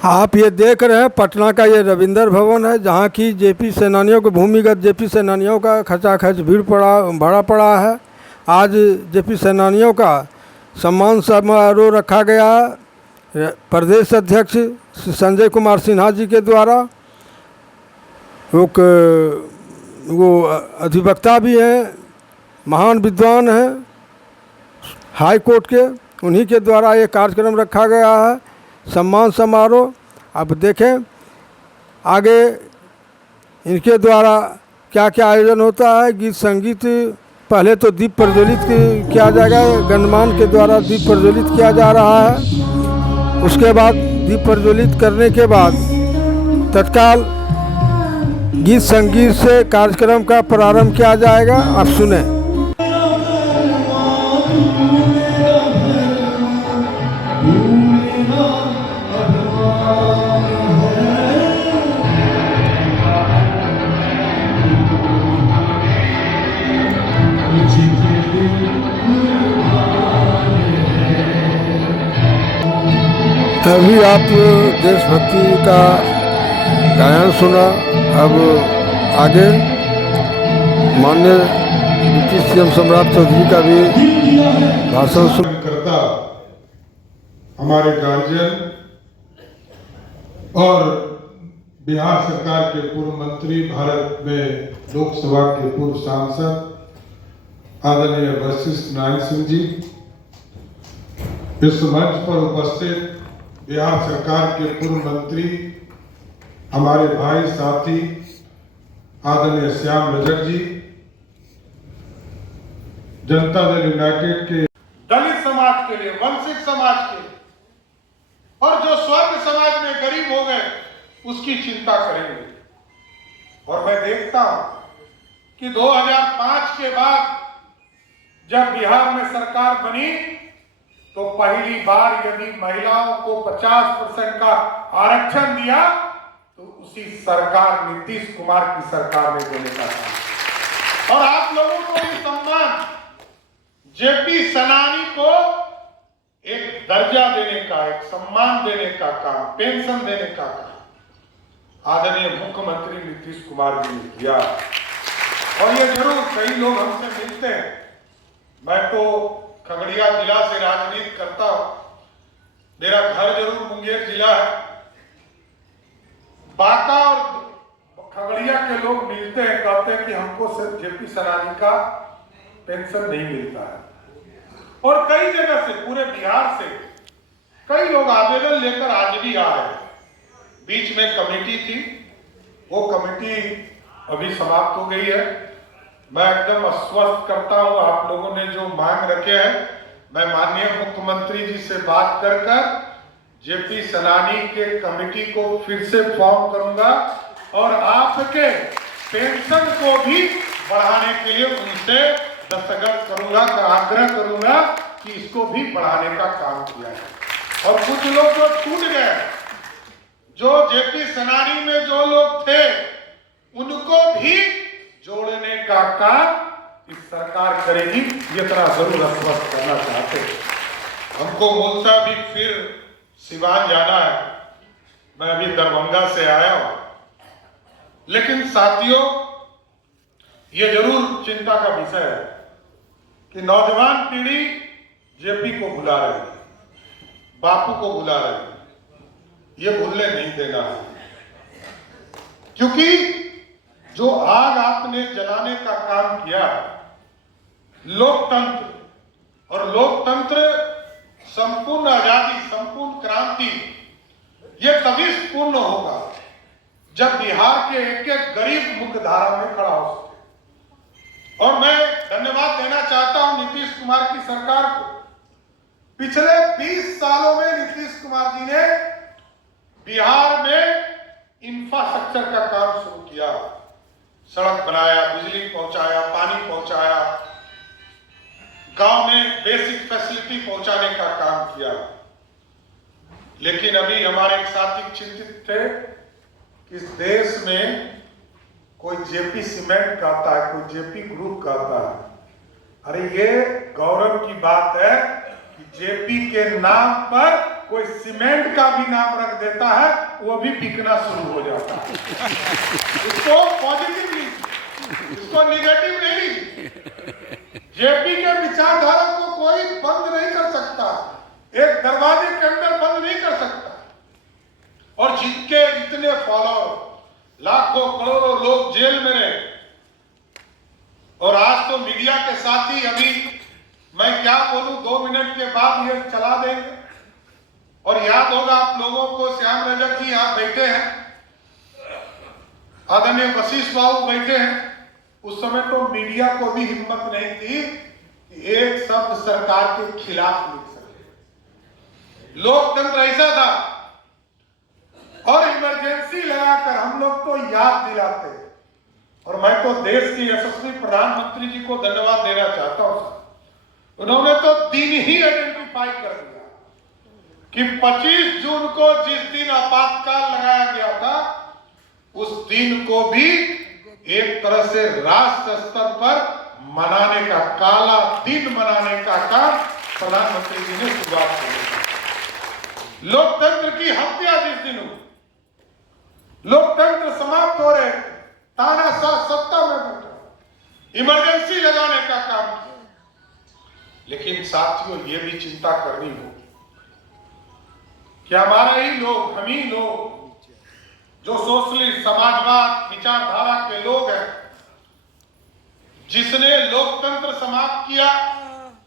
आप ये देख रहे हैं पटना का ये रविंद्र भवन है, जहाँ की जेपी सेनानियों को भूमिगत जेपी सेनानियों का खचाखच भीड़ भरा पड़ा है। आज जेपी सेनानियों का सम्मान समारोह रखा गया है प्रदेश अध्यक्ष संजय कुमार सिन्हा जी के द्वारा। वो अधिवक्ता भी हैं, महान विद्वान हैं हाई कोर्ट के, उन्हीं के द्वारा ये कार्यक्रम रखा गया है सम्मान समारोह। अब देखें आगे इनके द्वारा क्या क्या आयोजन होता है। गीत संगीत, पहले तो दीप प्रज्वलित किया जाएगा, गणमान्य के द्वारा दीप प्रज्वलित किया जा रहा है। उसके बाद दीप प्रज्वलित करने के बाद तत्काल गीत संगीत से कार्यक्रम का प्रारंभ किया जाएगा। आप सुने। अभी आप देशभक्ति का गायन सुना। अब आगे माननीय डिप्टी सीएम सम्राट चौधरी का भी भाषण करता हमारे गार्जियन और बिहार सरकार के पूर्व मंत्री, भारत में लोकसभा के पूर्व सांसद आदरणीय वशिष्ठ नारायण सिंह जी, इस मंच पर उपस्थित बिहार सरकार के पूर्व मंत्री हमारे भाई साथी आदरणीय श्याम रजक जी, जनता दल यूनाइटेड के दलित समाज के लिए, वंचित समाज के लिए और जो स्वर्ग समाज में गरीब हो गए उसकी चिंता करेंगे। और मैं देखता हूं कि 2005 के बाद जब बिहार में सरकार बनी तो पहली बार यदि महिलाओं को 50% का आरक्षण दिया तो उसी सरकार नीतीश कुमार की सरकार ने देने का था। और आप लोगों को ये सम्मान जेपी सेनानी को एक दर्जा देने का, एक सम्मान देने का काम, पेंशन देने का काम आदरणीय मुख्यमंत्री नीतीश कुमार जी ने किया। और ये जरूर कई लोग हमसे मिलते हैं, मैं तो खगड़िया जिला से राजनीति करता हूं, मेरा घर जरूर मुंगेर जिला है। बांका और खगड़िया के लोग मिलते हैं, कहते हैं कि हमको सिर्फ जेपी सेनानी का पेंशन नहीं मिलता है। और कई जगह से, पूरे बिहार से कई लोग आवेदन लेकर आज भी आ रहे हैं। बीच में कमेटी थी, वो कमेटी अभी समाप्त हो गई है। मैं एकदम आश्वस्त करता हूं, आप लोगों ने जो मांग रखे हैं, मैं माननीय मुख्यमंत्री जी से बात कर जेपी सेनानी के कमेटी को फिर से फॉर्म करूंगा और आपके पेंशन को भी बढ़ाने के लिए उनसे दस्तखत करूंगा, आग्रह करूंगा कि इसको भी बढ़ाने का काम किया है। और कुछ लोग जो छूट गए, जो जेपी सेनानी में जो लोग थे, उनको भी जोड़ने का काम इस सरकार करेगी, ये तरह जरूर आश्वस्त करना चाहते हैं। हमको मूलतः भी फिर सिवान जाना है, मैं अभी दरभंगा से आया हूं, लेकिन साथियों ये जरूर चिंता का विषय है कि नौजवान पीढ़ी जेपी को भुला रही है, बापू को भुला रही है। ये भूलने नहीं देना है, क्योंकि जो आग आपने जलाने का काम किया, लोकतंत्र, और लोकतंत्र संपूर्ण आजादी, संपूर्ण क्रांति, ये तभी पूर्ण होगा जब बिहार के एक एक गरीब मुख्यधारा में खड़ा हो सके। और मैं धन्यवाद देना चाहता हूं नीतीश कुमार की सरकार को। पिछले 20 सालों में नीतीश कुमार जी ने बिहार में इंफ्रास्ट्रक्चर का काम शुरू किया, सड़क बनाया, बिजली पहुंचाया, पानी पहुंचाया, गांव में बेसिक फैसिलिटी पहुंचाने का काम किया। लेकिन अभी हमारे एक साथी चिंतित थे कि इस देश में कोई जेपी सीमेंट कहता है, कोई जेपी ग्रुप कहता है। अरे ये गौरव की बात है कि जेपी के नाम पर कोई सीमेंट का भी नाम रख देता है, वो भी बिकना शुरू हो जाता है। इसको पॉजिटिव लीजिए, इसको निगेटिव नहीं लीजिए। जेपी के विचारधारा को कोई बंद नहीं कर सकता, एक दरवाजे के अंदर बंद नहीं कर सकता। और जिनके इतने फॉलोअर, लाखों करोड़ों लोग जेल में रहे, और आज तो मीडिया के साथ ही अभी मैं क्या बोलूं, 2 मिनट के बाद ये चला देंगे। और याद होगा आप लोगों को, श्याम रजक जी यहाँ बैठे हैं, आदरणीय वशिष्ठ बाबू बैठे हैं, उस समय तो मीडिया को भी हिम्मत नहीं थी कि एक शब्द सरकार के खिलाफ लिख सके। लोकतंत्र ऐसा था, और इमरजेंसी लगाकर हम लोग तो याद दिलाते। और मैं तो देश के यशस्वी प्रधानमंत्री जी को धन्यवाद देना चाहता हूं। उन्होंने तो दिन ही आइडेंटिफाई कर दिया कि 25 जून को जिस दिन आपातकाल लगाया गया था, उस दिन को भी एक तरह से राष्ट्र स्तर पर मनाने का, काला दिन मनाने का काम प्रधानमंत्री जी ने शुरुआत की। लोकतंत्र की हत्या जिस दिन हुई, लोकतंत्र समाप्त हो रहे, तानाशाह सत्ता में बैठा, इमरजेंसी लगाने का काम किया। लेकिन साथियों, ये भी चिंता करनी होगी कि हमारा ही लोग, हम ही लोग जो सोशलिस्ट समाजवाद विचारधारा के लोग हैं, जिसने लोकतंत्र समाप्त किया,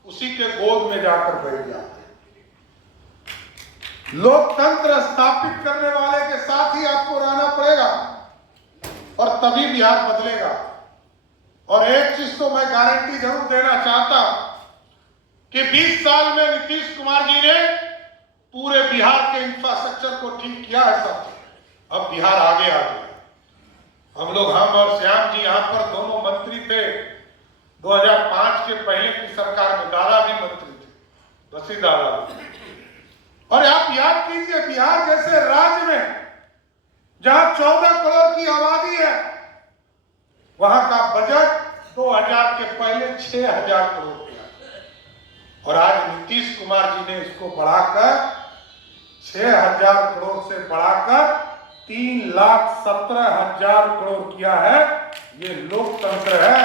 उसी के गोद में जाकर बैठ जाते हैं। लोकतंत्र स्थापित करने वाले के साथ ही आपको रहना पड़ेगा, और तभी बिहार बदलेगा। और एक चीज तो मैं गारंटी जरूर देना चाहता हूं कि 20 साल में नीतीश कुमार जी ने पूरे बिहार के इंफ्रास्ट्रक्चर को ठीक किया है साथियों। अब बिहार आगे आ गया। हम लोग, हम और श्याम जी यहाँ पर दोनों मंत्री थे 2005 के पहले की सरकार में, दादा भी मंत्री थे, बसी दादा। और आप याद कीजिए, बिहार जैसे राज्य में जहां 14 करोड़ की आबादी है, वहां का बजट 2000 के पहले 6000 करोड़ था। और आज नीतीश कुमार जी ने इसको बढ़ाकर 6000 करोड़ से बढ़ाकर 3,17,000 करोड़ किया है। ये लोकतंत्र है।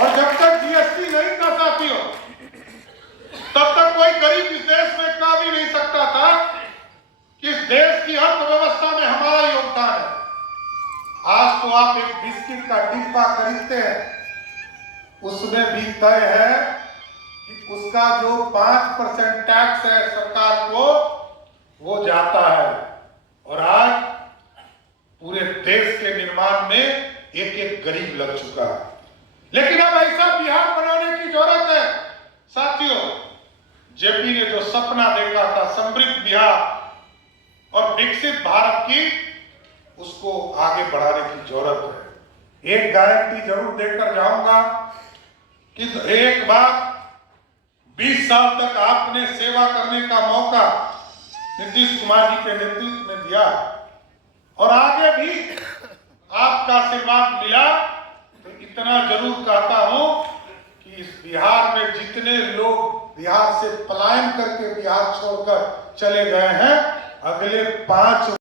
और जब तक जीएसटी नहीं था साथियों, तब तक कोई गरीब इस देश में कह भी नहीं सकता था कि इस देश की अर्थव्यवस्था में हमारा योगदान है। आज तो आप एक बिस्किट का डिब्बा खरीदते हैं, उसमें भी तय है कि उसका जो 5% टैक्स है सरकार को, वो जाता है। और आज पूरे देश के निर्माण में एक एक गरीब लग चुका है। लेकिन अब ऐसा बिहार बनाने की जरूरत है साथियों। जेपी ने जो सपना देखा था समृद्ध बिहार और विकसित भारत की, उसको आगे बढ़ाने की जरूरत है। एक गारंटी जरूर देकर जाऊंगा कि एक बार 20 साल तक आपने सेवा करने का मौका नीतीश कुमार जी के नेतृत्व में दिया, और आगे भी आपका आशीर्वाद मिला, तो इतना जरूर कहता हूं कि इस बिहार में जितने लोग बिहार से पलायन करके बिहार छोड़कर चले गए हैं, अगले 5